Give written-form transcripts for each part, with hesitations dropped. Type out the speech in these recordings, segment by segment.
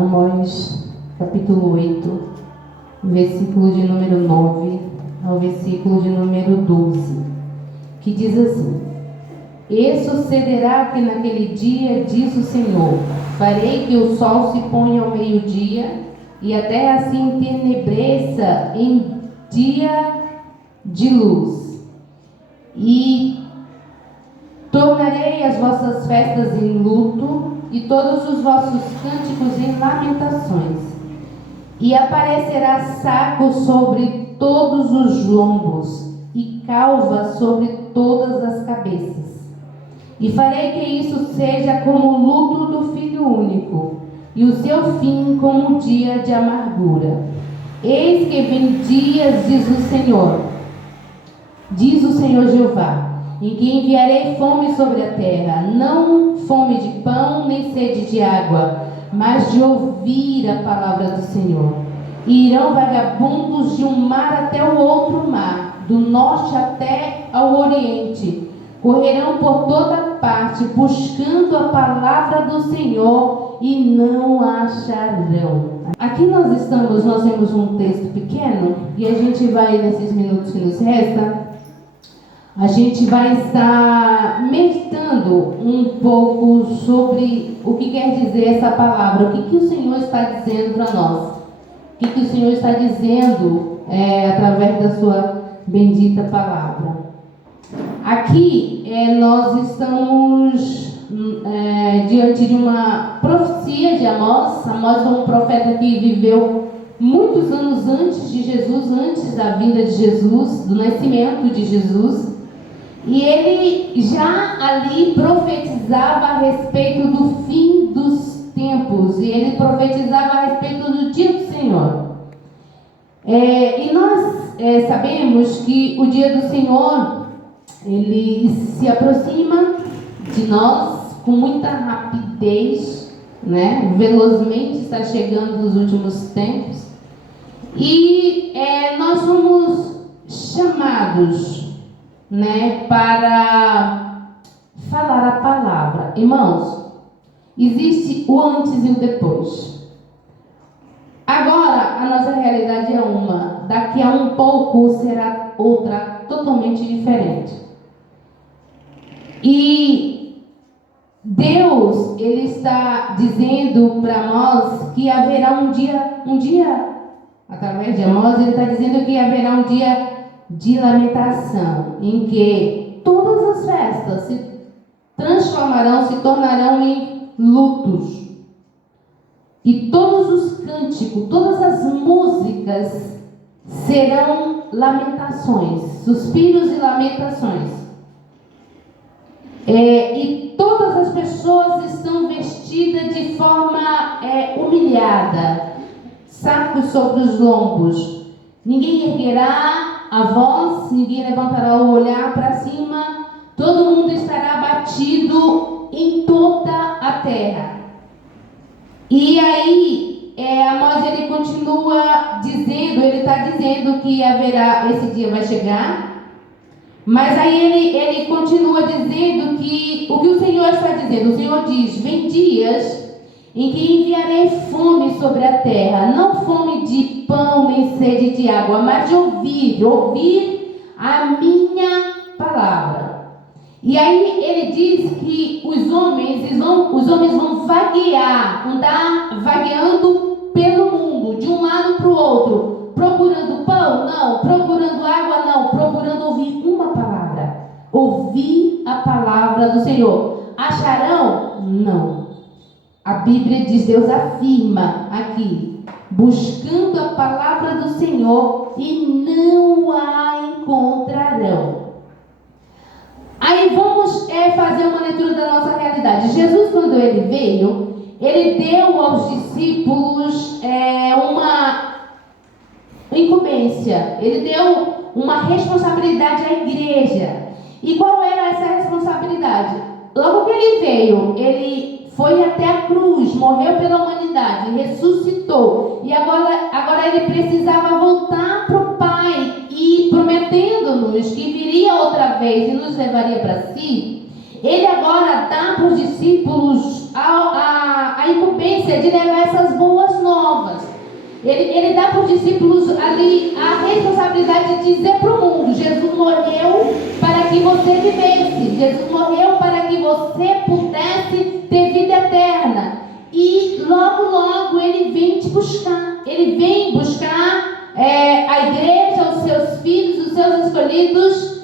Amós, capítulo 8, versículo de número 9 ao versículo de número 12, que diz assim: E sucederá que naquele dia, diz o Senhor, farei que o sol se ponha ao meio-dia e a terra se entenebreça em dia de luz. E tornarei as vossas festas em luto e todos os vossos cânticos em lamentações. E aparecerá saco sobre todos os lombos e calva sobre todas as cabeças. E farei que isso seja como o luto do filho único, e o seu fim como um dia de amargura. Eis que vem dias, diz o Senhor Jeová, em que enviarei fome sobre a terra, não fome de pão, nem sede de água, mas de ouvir a palavra do Senhor. E irão vagabundos de um mar até o outro mar, do norte até ao oriente. Correrão por toda parte, buscando a palavra do Senhor, e não a acharão. Aqui nós temos um texto pequeno, e a gente vai, nesses minutos que nos restam, a gente vai estar meditando um pouco sobre o que quer dizer essa palavra, o que o Senhor está dizendo para nós, o que o Senhor está dizendo através da sua bendita palavra. Aqui nós estamos diante de uma profecia de Amós. Amós foi um profeta que viveu muitos anos antes de Jesus, antes da vinda de Jesus, do nascimento de Jesus. E ele já ali profetizava a respeito do fim dos tempos. E ele profetizava a respeito do dia do Senhor. E nós sabemos que o dia do Senhor, ele se aproxima de nós com muita rapidez, né? Velozmente está chegando nos últimos tempos. E nós somos chamados, né, para falar a palavra. Irmãos, existe o antes e o depois. Agora a nossa realidade é uma, daqui a um pouco será outra totalmente diferente. E Deus, ele está dizendo para nós que haverá um dia, através de Amós, ele está dizendo que haverá um dia de lamentação, em que todas as festas se transformarão, se tornarão em lutos. E todos os cânticos, todas as músicas serão lamentações, suspiros e lamentações. E todas as pessoas estão vestidas de forma humilhada, sacos sobre os lombos. Ninguém erguerá a voz, ninguém levantará o olhar para cima, todo mundo estará abatido em toda a terra. E aí, Amós, ele continua dizendo, ele está dizendo que haverá, esse dia vai chegar, mas aí ele continua dizendo que o que o Senhor está dizendo, o Senhor diz: vem dias em que enviarei fome sobre a terra, não fome de pão nem sede de água, mas de ouvir a minha palavra. E aí ele diz que os homens vão vaguear, vão estar vagueando pelo mundo, de um lado para o outro, procurando pão? Não. Procurando água? Não. Procurando ouvir uma palavra. Ouvir a palavra do Senhor. Acharão? Não. A Bíblia diz, Deus afirma aqui, buscando a palavra do Senhor e não a encontrarão. Aí vamos fazer uma leitura da nossa realidade. Jesus, quando ele veio, ele deu aos discípulos uma incumbência, ele deu uma responsabilidade à igreja. E qual era essa responsabilidade? Logo que ele veio, ele foi até a cruz, morreu pela humanidade, ressuscitou. E agora ele precisava voltar para o Pai, e prometendo-nos que viria outra vez e nos levaria para si. Ele agora dá para os discípulos a incumbência de levar essa essas boas novas. Ele dá para os discípulos ali a responsabilidade de dizer para o mundo: Jesus morreu para que você vivesse, Jesus morreu para que você pudesse ter vida eterna. E logo ele vem te buscar, ele vem buscar a igreja, os seus filhos, os seus escolhidos,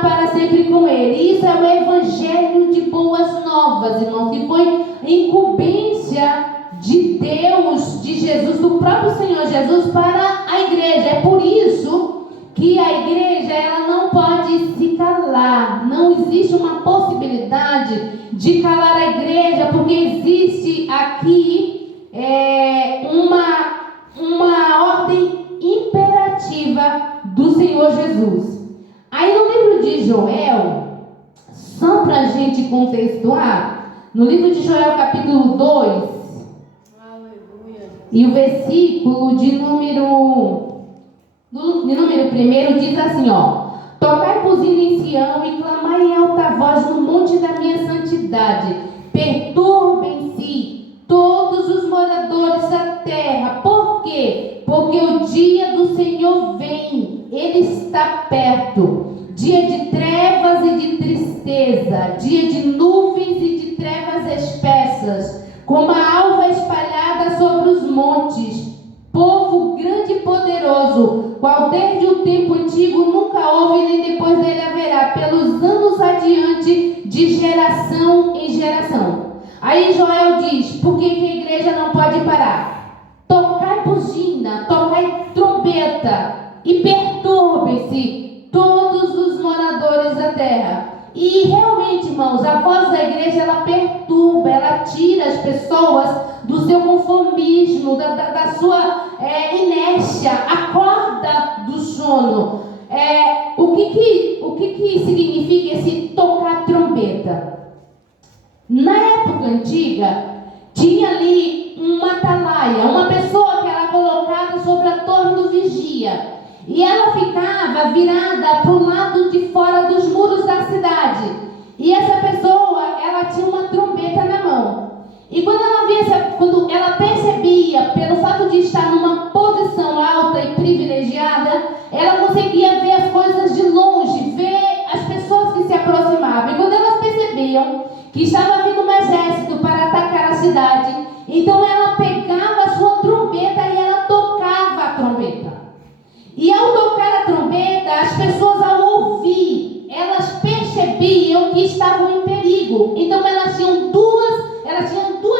para sempre com ele. Isso é o evangelho de boas novas, irmãos, que foi incumbência de Deus, de Jesus, do próprio Senhor Jesus para a igreja. É por isso que a igreja, ela não pode se calar. Não existe uma possibilidade de calar a igreja, porque existe aqui uma ordem imperativa do Senhor Jesus. Aí no livro de Joel, só para a gente contextuar, no livro de Joel capítulo 2, e o versículo de número 1 diz assim, ó: tocai buzina em Sião e clamai em alta voz no monte da minha santidade. Perturbem-se todos os moradores da terra. Por quê? Porque o dia do Senhor vem, ele está perto. Dia de trevas e de tristeza, dia de nuvens e de trevas espessas, como a alva espalhada sobre os montes, povo grande e poderoso, qual desde o tempo antigo nunca houve, nem depois dele haverá, pelos anos adiante, de geração em geração. Aí Joel diz: por que a igreja não pode parar? Tocai buzina, tocai trombeta, e perturbem-se todos os moradores da terra. E realmente, irmãos, a voz da igreja, ela perturba, ela tira as pessoas do seu conformismo, da sua inércia, acorda do sono. O que significa esse tocar trombeta? Na época antiga, tinha ali uma atalaia, uma pessoa que era colocada sobre a torre do vigia. E ela ficava virada para o lado de fora dos muros da cidade. E essa pessoa, ela tinha uma trombeta na mão. E quando ela percebia, pelo fato de estar numa posição alta e privilegiada, ela conseguia ver as coisas de longe, ver as pessoas que se aproximavam. E quando elas percebiam que estava vindo um exército para atacar a cidade, então ela pegava a sua trombeta e ela tocava a trombeta. E ao tocar a trombeta, as pessoas, ao ouvir, elas percebiam que estavam em perigo. Então elas tinham duas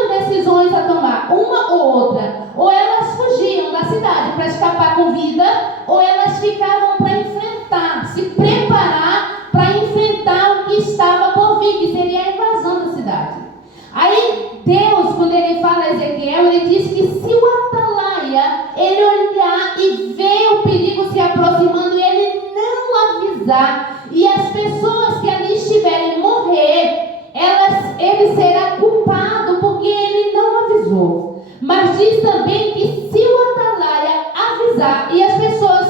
decisões a tomar, uma ou outra. Ou elas fugiam da cidade para escapar com vida, ou elas ficavam para enfrentar, se preparar para enfrentar o que estava por vir, que seria a invasão da cidade. Aí Deus, quando ele fala a Ezequiel, ele diz que se o atalaia, ele olhar e ver o perigo se aproximando e ele não avisar, e as pessoas que ali estiverem morrer, ele será culpado porque ele não avisou. Mas diz também que se o atalaia avisar e as pessoas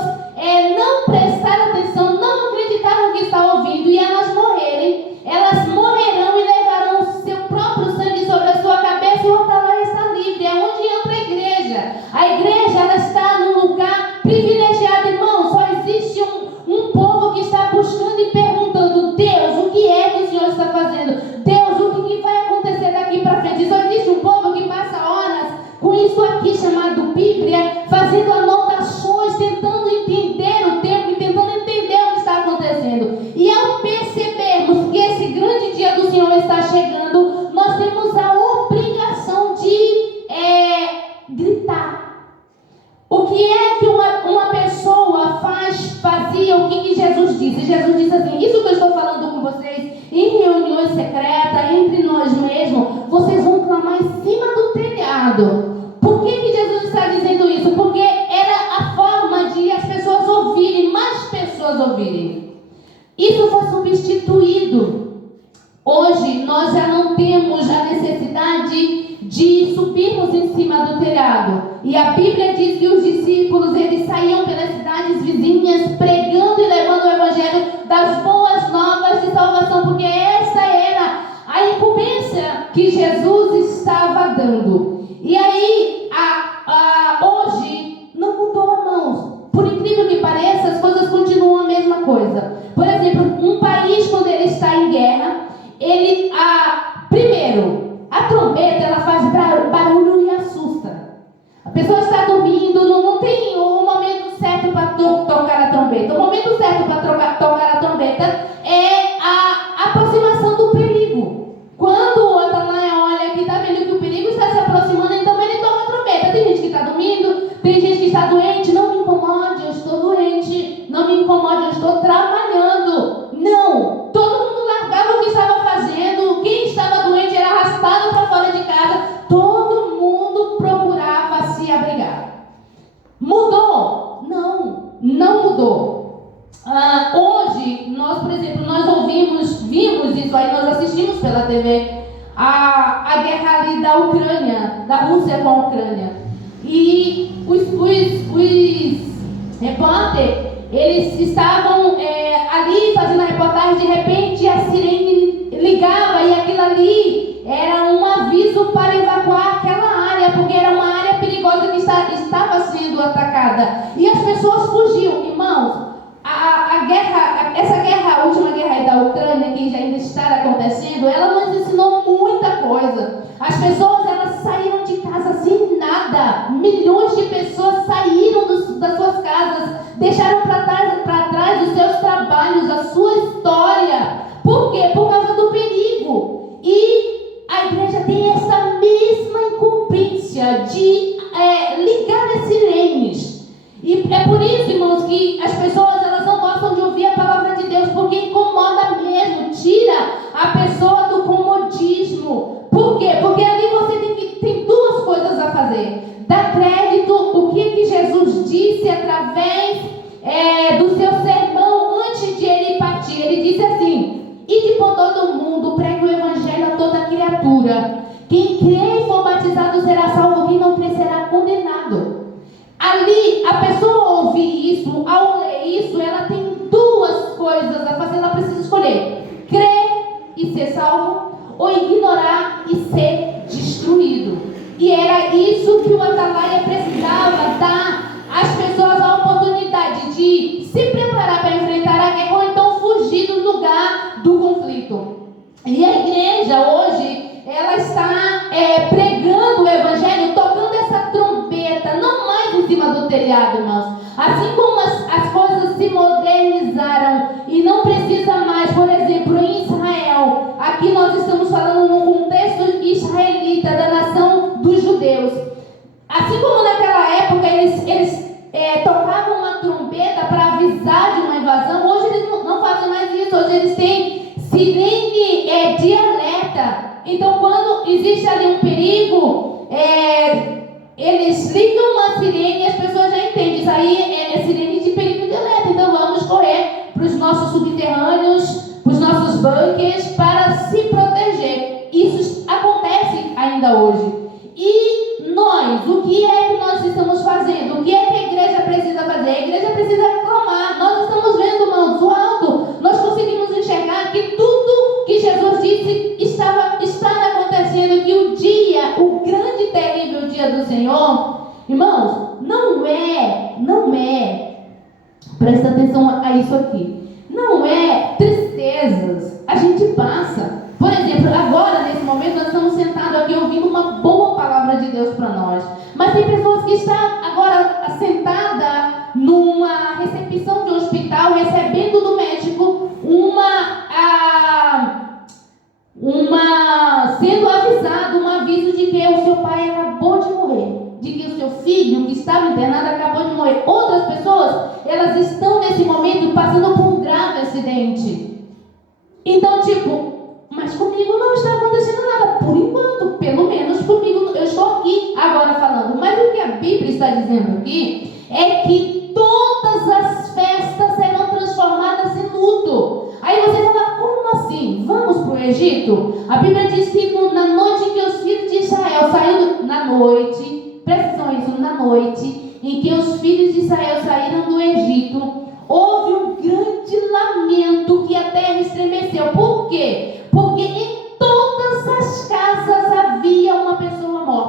não prestarem atenção, não acreditar no que está ouvindo e elas morrerem, elas morrerão e levarão o seu próprio sangue sobre a sua cabeça, e o atalaia está livre. É onde entra a igreja. A igreja, ela está num lugar privilegiado, irmão. Só existe um povo que está buscando e perguntando: Deus, o que é que o Senhor está fazendo? Deus, o que vai acontecer daqui para frente? Só existe um povo que passa horas com isso aqui chamado Bíblia, fazendo anotações, tentando entender o tempo e tentando entender o que está acontecendo. E ao percebermos que esse grande dia do Senhor está chegando, nós temos a obrigação de gritar. O que é que uma pessoa fazia? O que Jesus disse? Jesus disse assim: isso que eu estou falando com vocês em reuniões secretas, entre nós mesmos, vocês vão clamar em cima do telhado. Por que Jesus está dizendo isso? Porque era a forma de as pessoas ouvirem, mais pessoas ouvirem. Isso foi substituído. Hoje nós já não temos a necessidade de subirmos em cima do telhado. E a Bíblia diz que os discípulos, eles saíam pelas cidades vizinhas pregando e levando o evangelho das boas novas de salvação, porque essa era a incumbência que Jesus estava dando. pregando. E aí, hoje, não mudou, irmãos. Por incrível que pareça, as coisas continuam a mesma coisa. Por exemplo, um país, quando ele está em guerra, primeiro, a trombeta, ela faz barulho e assusta. A pessoa está dormindo, não tem o momento certo para tocar a trombeta. O momento certo para tocar a trombeta é a aproximação do perigo. Quando o Atalaia olha que está vendo que o perigo está se aproximando, então ele toca a trombeta. Tem gente que está dormindo, tem gente que está doente. Não me incomode, eu estou doente. Não me incomode, eu estou trabalhando. Não, todo mundo largava o que estava fazendo. Quem estava doente era arrastado para fora de casa. Todo mundo procurava se abrigar. Mudou? Não mudou. Hoje, nós, por exemplo, vimos isso aí, nós assistimos pela TV a guerra ali da Ucrânia, da Rússia com a Ucrânia. E os repórteres, eles estavam ali fazendo a reportagem, de repente a sirene ligava e aquilo ali era um aviso para evacuar aquela área, porque era uma área perigosa que estava sendo atacada. E as pessoas fugiam. Irmãos, a última guerra aí da Ucrânia, que ainda está acontecendo, ela nos ensinou muita coisa. As pessoas, elas saíram de casa sem nada. Milhões de pessoas saíram das suas casas, deixaram para trás os seus trabalhos, a sua história. Por quê? Por causa do perigo. E a igreja tem essa mesma incumbência de ligar as sirenes. E é por isso, irmãos, que as pessoas, elas não gostam de ouvir a palavra de Deus, porque incomoda mesmo, tira a pessoa do comodismo. Por quê? Porque ali você tem duas coisas a fazer: dar crédito, o que Jesus disse através do seu sermão antes de ele partir. Ele disse assim: ide por todo mundo, pregue o evangelho a toda criatura. Quem crê e for batizado será salvo, quem não crê será condenado. Ali, a pessoa ouvir isso, ao ler isso, ela tem duas coisas a fazer. Ela precisa escolher: crer e ser salvo, ou ignorar e ser destruído. E era isso que o Atalaia precisava dar às pessoas, a oportunidade de se preparar para enfrentar a guerra, ou então fugir do lugar do conflito. E a igreja hoje, ela está pregando o evangelho, tocando essa trombeta, não mais em cima do telhado, irmãos. Assim como as coisas se modernizaram e não precisa mais, por exemplo, em Israel, aqui nós estamos falando no contexto israelita, da nação dos judeus. Assim como naquela época eles tocavam uma trombeta para avisar de uma invasão, hoje eles não fazem mais isso. Hoje eles têm sirene de alerta. Então, quando existe ali um perigo, eles ligam uma sirene e as pessoas já entendem. Isso aí é sirene de perigo de alerta. Então, vamos correr para os nossos subterrâneos, para os nossos bunkers, para se proteger. Isso acontece ainda hoje. E nós, o que é que nós estamos fazendo? O que é que a igreja precisa fazer? A igreja precisa clamar. Nós estamos vendo, irmãos, do alto. Nós conseguimos enxergar que tudo que Jesus disse está acontecendo. Que o grande e terrível dia do Senhor, irmãos, não é, presta atenção a isso aqui, não é tristezas. A gente passa. Por exemplo, agora, nesse momento, nós estamos sentados aqui ouvindo uma boa palavra de Deus para nós. Mas tem pessoas que estão agora sentadas numa recepção de um hospital, recebendo do médico sendo avisado, um aviso de que o seu pai acabou de morrer, de que o seu filho que estava internado acabou de morrer. Outras pessoas, elas estão nesse momento passando por um grave acidente. Então, mas comigo não está acontecendo nada, por enquanto, pelo menos comigo, eu estou aqui agora falando. Mas o que a Bíblia está dizendo aqui é que todas as festas serão transformadas em luto. Aí você fala, como assim? Vamos para o Egito? A Bíblia diz que na noite em que os filhos de Israel saíram, na noite em que os filhos de Israel saíram do Egito, houve um grande lamento que a terra estremeceu. Por quê? Porque em todas as casas havia uma pessoa morta.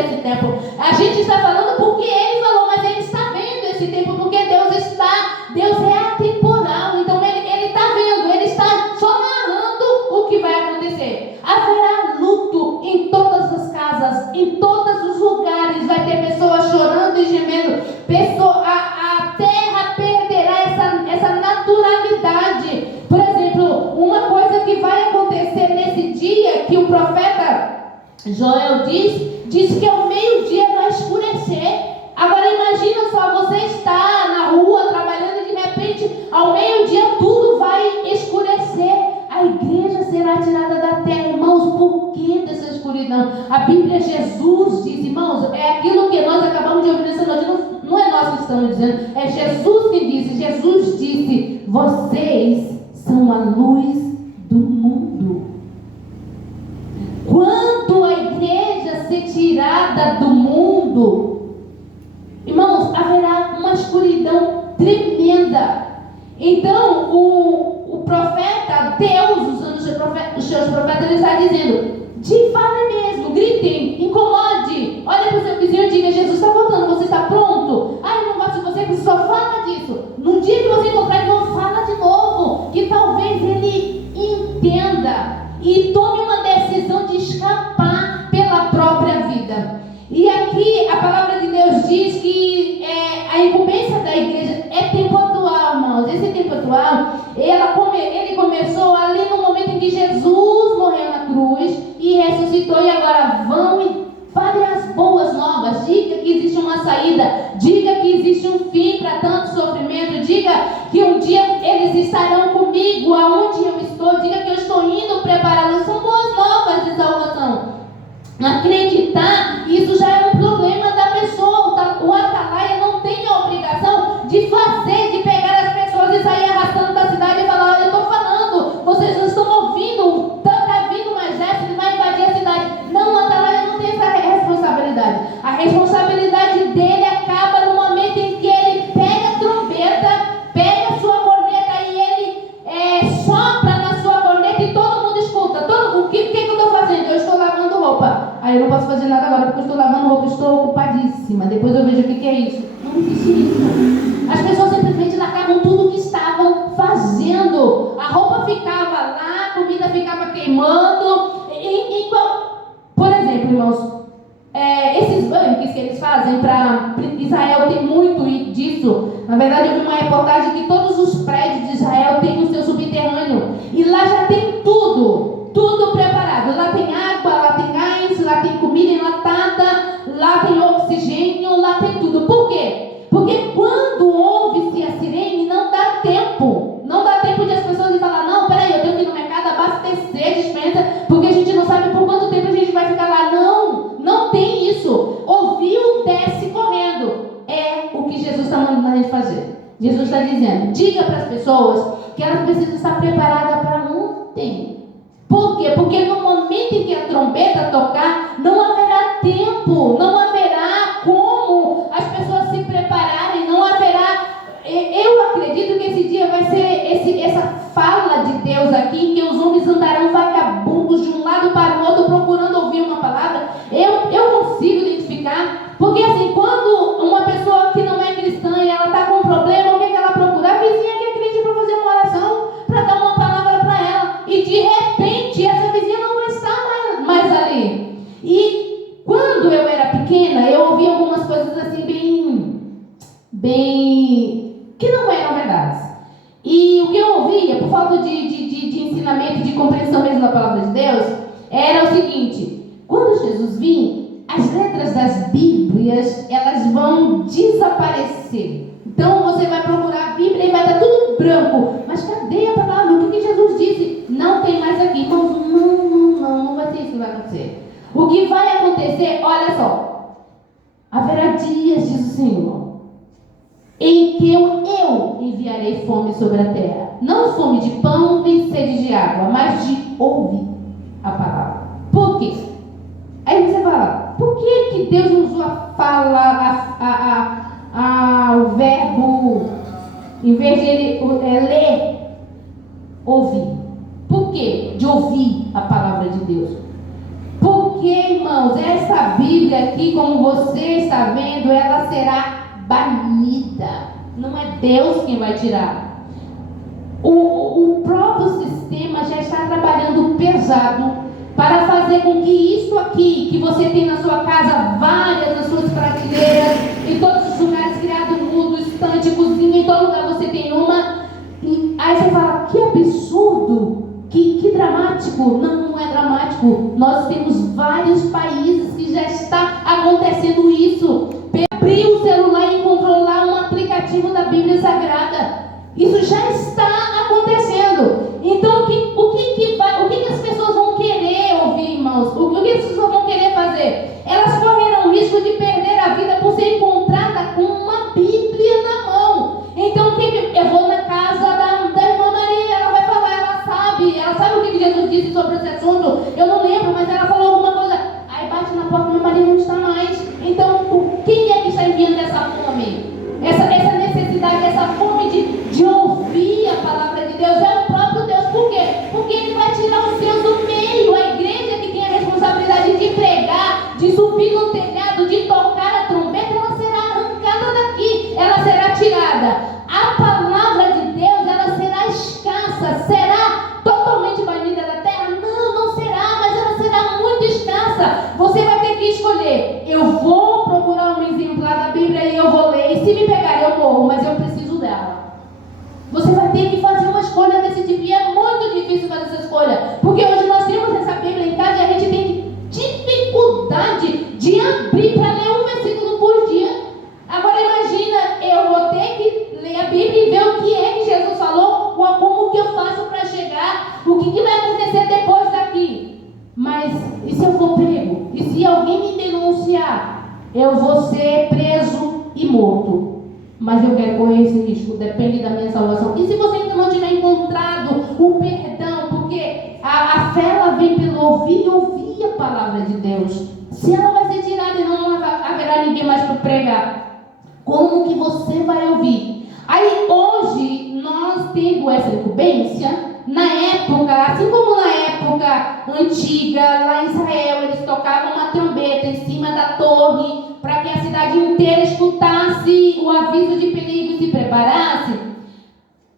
esse tempo. A gente está falando porque Ele falou, mas Ele está vendo esse tempo, porque Deus é atemporal, então Ele está vendo, Ele está só narrando o que vai acontecer. Haverá luto em todas as casas, em todos os lugares, vai ter pessoas chorando e gemendo, a terra perderá essa naturalidade. Por exemplo, uma coisa que vai acontecer nesse dia, que o profeta Joel diz que ao meio-dia vai escurecer. Agora imagina só, você está na rua trabalhando e de repente ao meio-dia tudo vai escurecer. A igreja será tirada da terra. Irmãos, por que dessa escuridão? A Bíblia, Jesus diz, irmãos, é aquilo que nós acabamos de ouvir nessa noite, não é nós que estamos dizendo, é Jesus que disse. Jesus disse: vocês são a luz do mundo. Quando a igreja ser tirada do mundo, irmãos, haverá uma escuridão tremenda. Então o profeta, Deus, usando os seus profetas, ele está dizendo: fale mesmo, gritem, incomode, olha para o seu vizinho e diga: Jesus está voltando, você está pronto? Eu não gosto de você, que só fala disso. No dia que você encontrar, então fala de novo, que talvez ele entenda e tome uma decisão de escapar pela própria vida. E aqui a palavra de Deus diz que a incumbência da igreja é tempo atual, irmãos. Esse tempo atual, ele começou ali no momento em que Jesus morreu na cruz e ressuscitou, e agora vão e falem as boas novas, diga que existe uma saída, diga que existe um fim para tanto sofrimento, diga que um dia eles estarão comigo aonde eu estou, diga que eu estou indo prepará-los. São boas novas de salvação. Acreditar, isso já é um problema da pessoa. O atalaia não tem a obrigação de pegar as pessoas e sair arrastando da cidade e falar: olha, eu estou falando, vocês não estão ouvindo, está vindo um exército e vai invadir a cidade. Não, o atalaia não tem essa responsabilidade. A responsabilidade dele acaba no momento em que ele pega a trombeta, pega a sua corneta e ele sopra na sua corneta e todo mundo escuta. O que eu estou fazendo? Eu estou lavando roupa. Eu não posso fazer nada agora porque eu estou lavando roupa, estou ocupadíssima. Depois eu vejo o que é isso. Não existe isso. As pessoas simplesmente largavam tudo o que estavam fazendo. A roupa ficava lá, a comida ficava queimando. Por exemplo, irmãos, esses banques que eles fazem para Israel, tem muito disso. Na verdade, eu vi uma reportagem que todos os prédios de Israel têm o seu subterrâneo. E lá já tem tudo preparado. Lá tem água, lá tem gás, lá tem comida enlatada, lá tem oxigênio, lá tem tudo. Por quê? Porque quando ouve-se a sirene, não dá tempo de as pessoas falar: não, peraí, eu tenho que ir no mercado abastecer, dispensa, porque a gente não sabe por quanto tempo a gente vai ficar lá. Não tem isso. Ouviu, desce correndo. É o que Jesus está mandando a gente fazer. Jesus está dizendo: diga para as pessoas que elas precisam estar preparadas para ontem. Por quê? Porque no momento em que a trombeta tocar, não haverá tempo, não haverá como as pessoas se prepararem, não haverá. Eu acredito que esse dia vai ser essa fala de Deus aqui, que os homens andarão vagabundos de um lado para o outro procurando ouvir uma palavra. Eu consigo identificar, porque assim, quando uma pessoa que não é cristã e ela está com um problema, o que ela procura? A vizinha que acredita para fazer uma oração, para dar uma palavra para ela, e de repente essa vizinha não vai estar mais ali. E quando eu era pequena, eu ouvia algumas coisas assim bem que não eram verdades. E o que eu ouvia, por falta de ensinamento, de compreensão mesmo da palavra de Deus, era o seguinte: quando Jesus vir, as letras das Bíblias, elas vão desaparecer. Então você vai procurar a Bíblia e vai estar tudo branco. Mas cadê a palavra? O que Jesus disse? Não tem mais aqui. Irmãos, não vai ser isso que vai acontecer. O que vai acontecer, olha só: haverá dias, diz o Senhor, em que eu enviarei fome sobre a terra. Não fome de pão nem sede de água, mas de ouvir a palavra. Por quê? Aí você fala: por que Deus não usou a fala, o verbo, em vez de ele ler, ouvir? Por quê? De ouvir a palavra de Deus. Porque, irmãos, essa Bíblia Bíblia aqui, como você está vendo, ela será banida. Não é Deus quem vai tirar. O próprio sistema já está trabalhando pesado para fazer com que isso aqui, que você tem na sua casa, várias nas suas prateleiras, em todos os lugares, criado mudo, estante, cozinha, em todo lugar você tem uma. E aí você fala, que absurdo, que dramático. Não, não é dramático. Nós temos vários países que já está acontecendo isso. Abrir o celular e controlar um aplicativo da Bíblia Sagrada. Isso já está acontecendo. Então, o que as pessoas vão querer ouvir, irmãos? O que as pessoas vão querer fazer? Elas correrão o risco de perder a vida por ser encontrada com uma Bíblia na mão. Então, eu vou na casa da irmã Maria, ela vai falar, ela sabe o que Jesus disse sobre esse assunto. Eu não lembro, mas ela falou alguma coisa. Aí bate na porta, meu marido não está mais. Então, quem é que está enviando essa fome? Essa necessidade, essa fome de ouvir a palavra de Deus é o próprio Deus. Por quê? Porque Ele vai tirar os seus do meio. A igreja que tem a responsabilidade de pregar, de subir no telhado, de tocar a trombeta, ela será arrancada daqui, ela será tirada. A palavra de Deus, ela será escassa, será totalmente banida da terra? Não será, mas ela será muito escassa. Você vai ter que escolher. Eu vou procurar um exemplar da Bíblia e eu vou ler. E se me pegar, eu morro, mas eu preciso dela. Você vai ter que fazer uma escolha desse tipo. E é muito difícil fazer essa escolha. Porque hoje nós temos essa Bíblia em casa e a gente tem dificuldade de abrir para ler um versículo por dia. Agora imagina, eu vou ter que ler a Bíblia e ver o que é que Jesus falou, como que eu faço para chegar, o que vai acontecer depois daqui. Mas e se eu for pego? E se alguém me denunciar? Eu vou ser preso e morto. Mas eu quero correr esse risco, depende da minha salvação. E se você ainda não tiver encontrado o perdão, porque a fé ela vem pelo ouvir e ouvir a palavra de Deus. Se ela vai ser tirada e não haverá ninguém mais para pregar, como que você vai ouvir? Aí hoje, nós tendo essa incumbência, na época, assim como na época antiga, lá em Israel, eles tocavam uma trombeta em cima da torre para que a cidade inteira escutasse o aviso de perigo e se preparasse.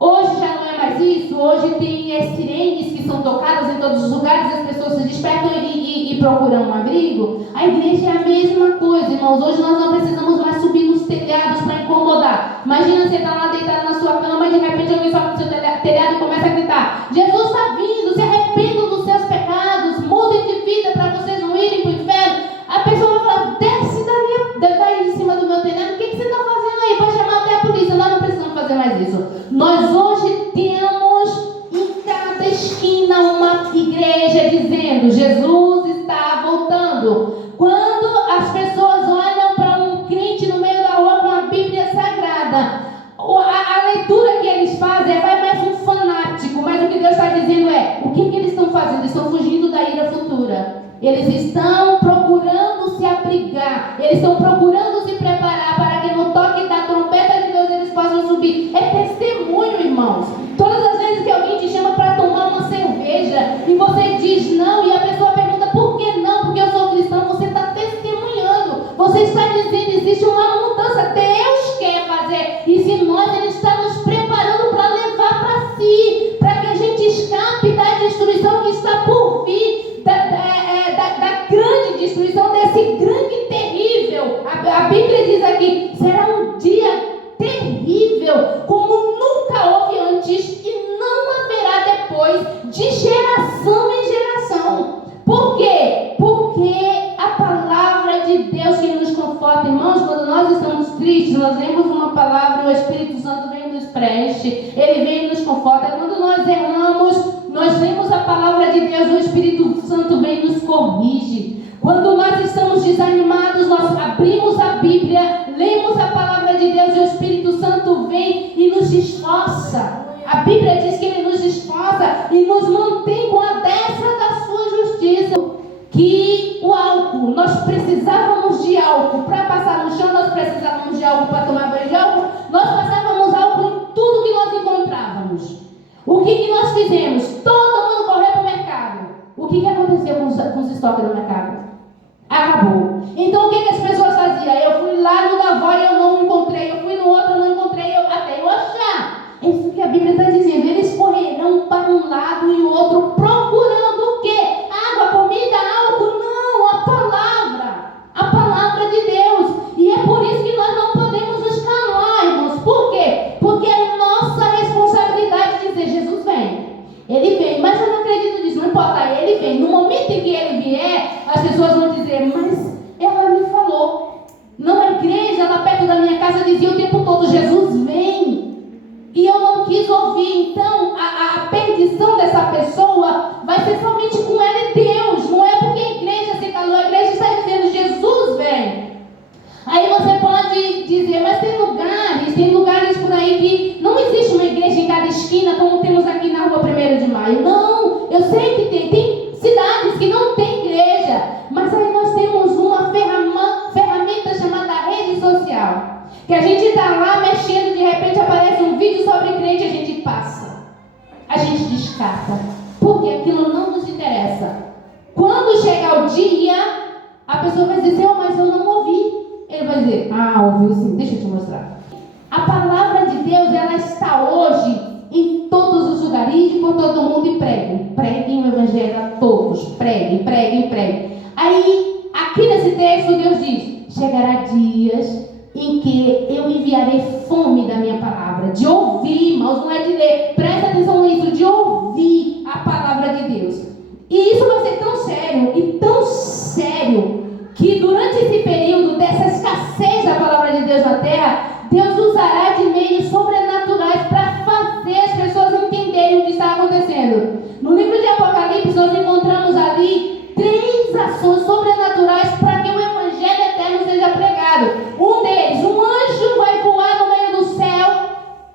Hoje já não é mais isso. Hoje tem as sirenes que são tocadas em todos os lugares, as pessoas se despertam e procuram um abrigo. A igreja é a mesma coisa, irmãos. Hoje nós não precisamos mais subir nos telhados para incomodar. Imagina você estar lá deitado na sua cama e de repente alguém sobe no seu telhado e começa a gritar: Jesus está vindo, se arrependam dos seus pecados, mudem de vida para vocês não irem para o inferno. A pessoa vai falar: desce daí de cima do meu telhado, o que você está fazendo aí? Para chamar até a polícia. Nós não precisamos fazer mais isso. Nós hoje temos em cada esquina uma igreja dizendo: Jesus está voltando. Quando as pessoas olham para um crente no meio da rua com a Bíblia Sagrada, a leitura que eles fazem vai mais um fanático, mas o que Deus está dizendo é: o que eles estão fazendo? Eles estão fugindo da ira futura. Eles estão procurando se abrigar, eles estão procurando se preparar para que no toque da trompeta de Deus eles possam subir. É testemunho, irmãos. Todas as vezes que alguém te chama para tomar uma cerveja e você diz não, e a pessoa pergunta: por que não? Porque eu sou cristão. Você está testemunhando, você está dizendo: existe uma mudança, Deus quer fazer. E se ele está nos preparando para levar para si, para que a gente escape da destruição que está por vir, da grande destruição, desse grande terrível. A Bíblia diz aqui: será um dia terrível como nunca houve antes e não haverá depois, de geração em geração. Por quê? Porque a palavra de Deus que nos conforta, irmãos. Quando nós estamos tristes, nós lemos uma palavra, o Espírito Santo vem e nos preenche, ele vem e nos conforta. Quando nós erramos, nós lemos a palavra de Deus, o Espírito Santo vem e nos corrige. Quando nós estamos desanimados, nós abrimos a Bíblia, lemos a palavra de Deus e o Espírito Santo vem e nos esforça. A Bíblia diz que ele nos esforça e nos mantém com a destra da sua justiça. Que o álcool, nós precisávamos de álcool para passar no chão, nós precisávamos de álcool para tomar banho de álcool, nós passávamos álcool em tudo que nós encontrávamos. O que nós fizemos? Todo mundo correu para o mercado. O que aconteceu com os estoques no mercado? Acabou. Então Bíblia está dizendo, eles correrão para um lado e o outro procurando o quê? Água, comida, álcool? Não, a palavra de Deus. E é por isso que nós não podemos nos calar, irmãos. Por quê? Porque é nossa responsabilidade dizer, Jesus vem. Ele vem, mas eu não acredito nisso, não importa, ele vem. No momento em que ele vier, as pessoas vão dizer, mas ela me falou. Não, a igreja lá perto da minha casa dizia o tempo todo, Jesus vem. E eu não quis ouvir. Então a perdição dessa pessoa vai ser somente com ela e Deus. Não é porque a igreja se calou, a igreja está dizendo, Jesus vem. Aí você pode dizer, mas tem lugares por aí que não existe uma igreja em cada esquina, como temos aqui na rua 1º de Maio. Não, eu sei que tem cidades que não tem igreja, mas aí nós temos uma ferramenta chamada rede social, que a gente está lá mexendo, de repente aparece um vídeo sobre crente, a gente passa, a gente descarta, porque aquilo não nos interessa. Quando chegar o dia, a pessoa vai dizer, Senhor, mas eu não ouvi. Ele vai dizer, ouviu sim, deixa eu te mostrar. A palavra de Deus, ela está hoje em todos os lugares, e por todo mundo, e preguem o evangelho a todos, preguem. Aí, aqui nesse texto, Deus diz, chegará dias em que eu enviarei fome da minha palavra, de ouvir, irmãos, não é de ler, presta atenção nisso, de ouvir a palavra de Deus. E isso vai ser tão sério, e tão sério, que durante esse período dessa escassez da palavra de Deus na terra, Deus usará de meios sobrenaturais para fazer as pessoas entenderem o que está acontecendo. No livro de Apocalipse, nós encontramos ali 3 ações sobrenaturais para que o evangelho eterno seja pregado. Um deles, um anjo vai voar no meio do céu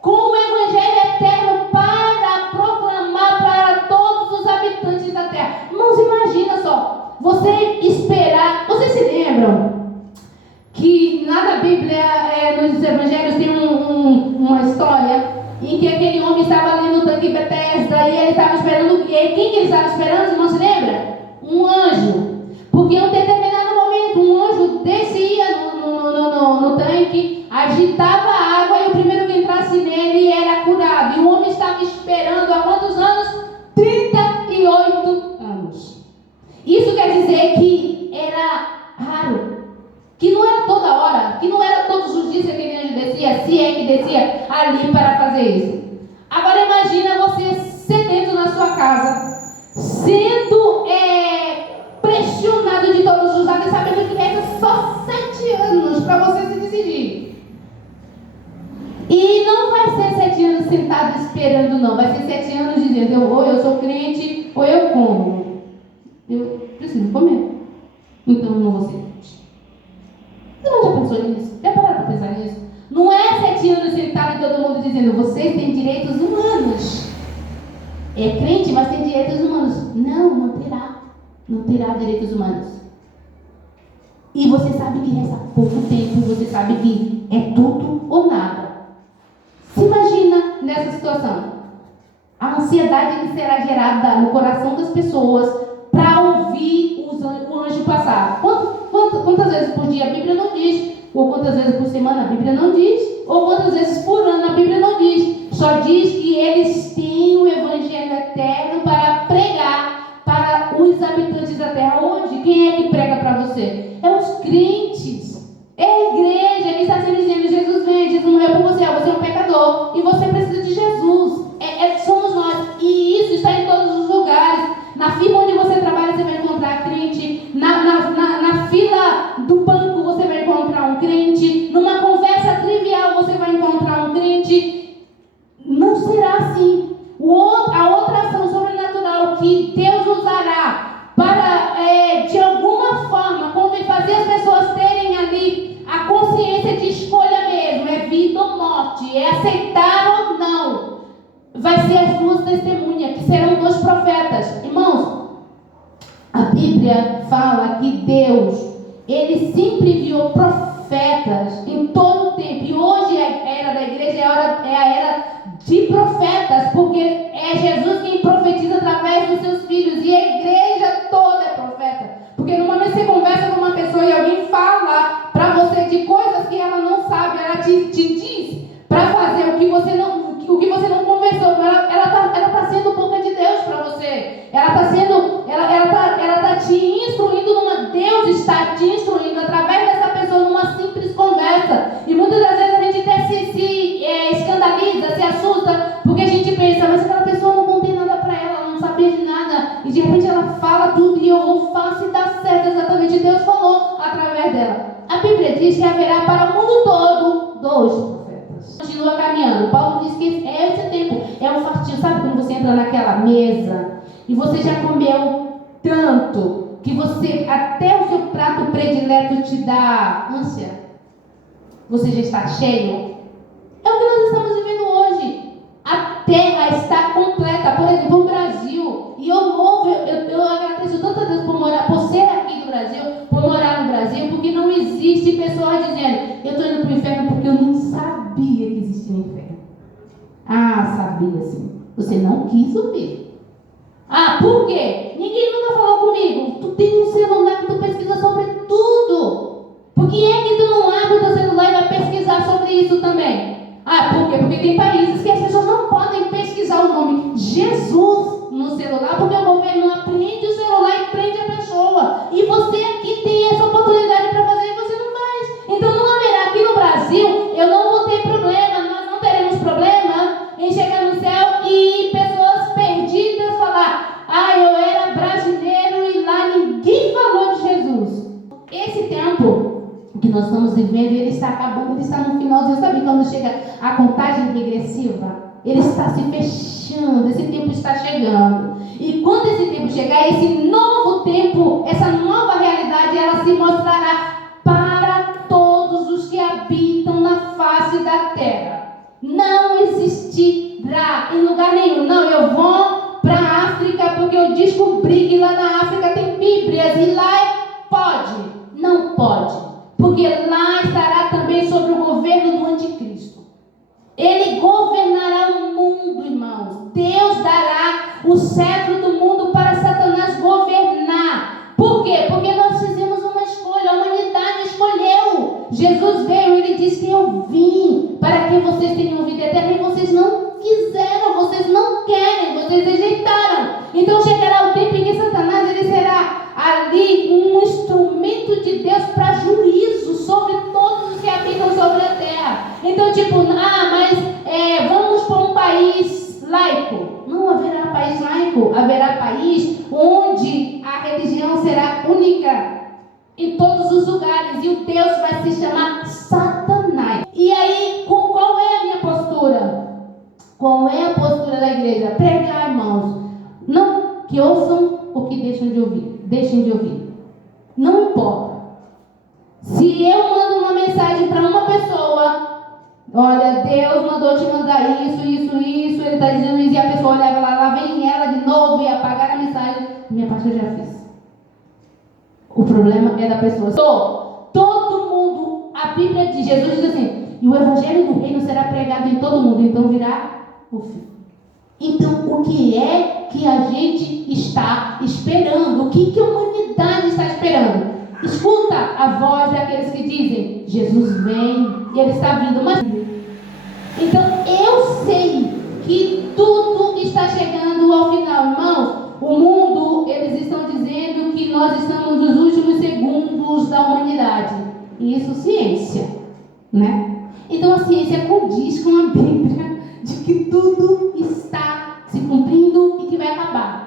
com o evangelho eterno para proclamar para todos os habitantes da terra. Irmãos, imagina só, você esperar. Vocês se lembram que na Bíblia, nos evangelhos, tem uma história em que aquele homem estava ali no tanque Betesda e ele estava esperando. E quem que ele estava esperando, irmão, se lembra? Um anjo. Porque em um determinado momento, um anjo descia no tanque, agitava a água e o primeiro que entrasse nele era curado. E o homem estava esperando há quantos anos? 38 anos. Isso quer dizer que era raro, que não era toda hora, que não era todos os dias que aquele anjo descia, se é que descia ali para fazer isso. Agora imagina você sedento na sua casa, sendo pressionado de todos os lados, sabendo que resta só 7 anos para você se decidir. E não vai ser 7 anos sentado esperando, não. Vai ser 7 anos dizendo, ou eu sou crente, ou eu como. Eu preciso comer, então eu não vou ser crente. Você não já pensou nisso? Já pararam para pensar nisso? Não é 7 anos sentado e todo mundo dizendo, vocês têm direitos humanos. É crente, mas tem direitos humanos. Não terá. Não terá direitos humanos. E você sabe que resta pouco tempo, você sabe que é tudo ou nada. Se imagina nessa situação. A ansiedade que será gerada no coração das pessoas para ouvir o anjo passar. Quantas vezes por dia a Bíblia não diz, ou quantas vezes por semana a Bíblia não diz, ou quantas vezes por ano a Bíblia não diz. Só diz que eles têm o evangelho eterno para pregar para os habitantes da terra. Hoje, quem é que prega para você? É os crentes, é a igreja que está sendo dizendo, Jesus vem, Jesus morreu por você, você é um pecador e você precisa de Jesus. Somos nós, e isso está em todos os lugares. Na firma onde você trabalha, você vai encontrar crente. Na fila do banco, você vai encontrar um crente. Numa conversa trivial, você vai encontrar um crente. Não será assim. A outra ação sobrenatural que Deus usará para, de alguma forma, fazer as pessoas terem ali a consciência de escolha mesmo, é vida ou morte, é aceitar ou não. Vai ser as 2 testemunhas, que serão 2 profetas. Irmãos, a Bíblia fala que Deus, Ele sempre enviou profetas em todo o tempo. E hoje a era da igreja é a era de profetas, porque é Jesus quem profetiza através dos seus filhos. E a igreja toda é profeta. Porque no momento que você conversa com uma pessoa e alguém fala para você de coisas que ela não sabe, ela te diz para fazer o que você não conversou atrás dela. A Bíblia diz que haverá para o mundo todo 2 profetas. Continua caminhando. Paulo diz que é esse tempo, é um fartinho. Sabe quando você entra naquela mesa e você já comeu tanto que você, até o seu prato predileto te dá ânsia? Você já está cheio? É o que nós estamos vivendo hoje. A terra está completa. Por exemplo, o Brasil. E eu agradeço tanto a Deus por ser aqui do Brasil, por morar no Brasil, porque não existe pessoas dizendo: eu estou indo para o inferno porque eu não sabia que existia um inferno. Ah, sabia sim. Você não quis ouvir. Ah, por quê? Ninguém nunca falou comigo. Tu tem um celular que tu pesquisa sobre tudo. Por que é que tu não abre o teu celular e vai pesquisar sobre isso também? Ah, por quê? Porque tem países que as pessoas não podem pesquisar o nome Jesus no celular, porque o governo apreende o celular e prende a pessoa. E você aqui tem essa oportunidade para fazer e você não faz. Então não haverá aqui no Brasil, eu não vou ter problema, nós não teremos problema em chegar no céu e pessoas perdidas falar: ah, eu era brasileiro e lá ninguém falou de Jesus. Esse tempo que nós estamos vivendo, ele está acabando, ele está no finalzinho. Sabe quando chega a contagem regressiva? Ele está se fechando, esse tempo está chegando. E quando esse tempo chegar, esse novo tempo, essa nova realidade, ela se mostrará para todos os que habitam na face da terra. Não existirá em lugar nenhum. Não, eu vou para a África porque eu descobri que lá na África tem Bíblias e lá pode. Não pode. Porque lá estará também sobre o governo do anticristo. Ele governará o mundo, irmãos. Deus dará o cetro do mundo para Satanás governar. Por quê? Porque nós fizemos uma escolha, a humanidade escolheu. Jesus veio, ele disse que eu vim para que vocês tenham vida eterna e vocês não quiseram, vocês não querem, vocês rejeitaram. Então chegará o tempo em que Satanás ele será ali um instrumento de Deus para juízo sobre todos os que habitam sobre a terra. Então mas vamos para um país laico. Não haverá país laico, haverá país onde a religião será única em todos os lugares e o Deus vai se chamar Satanás. E aí, qual é a minha postura? Qual é a postura da igreja? Pregar, irmãos. Não que ouçam ou que deixem de ouvir. Deixem de ouvir. Não importa. Se eu mando uma mensagem para uma pessoa: olha, Deus mandou te mandar isso, ele está dizendo isso, e a pessoa olhava lá vem ela de novo e apagar a mensagem. Minha parte eu já fiz. O problema é da pessoa. Todo mundo, a Bíblia de Jesus diz assim: e o evangelho do reino será pregado em todo mundo, então virá o fim. Então, o que é que a gente está esperando? O que a humanidade está esperando? Escuta a voz daqueles que dizem: Jesus vem e ele está vindo. Mas então eu sei que tudo está chegando ao final, irmãos. O mundo, eles estão dizendo que nós estamos nos últimos segundos da humanidade. E isso ciência, né? Então a ciência condiz com a Bíblia de que tudo está se cumprindo e que vai acabar.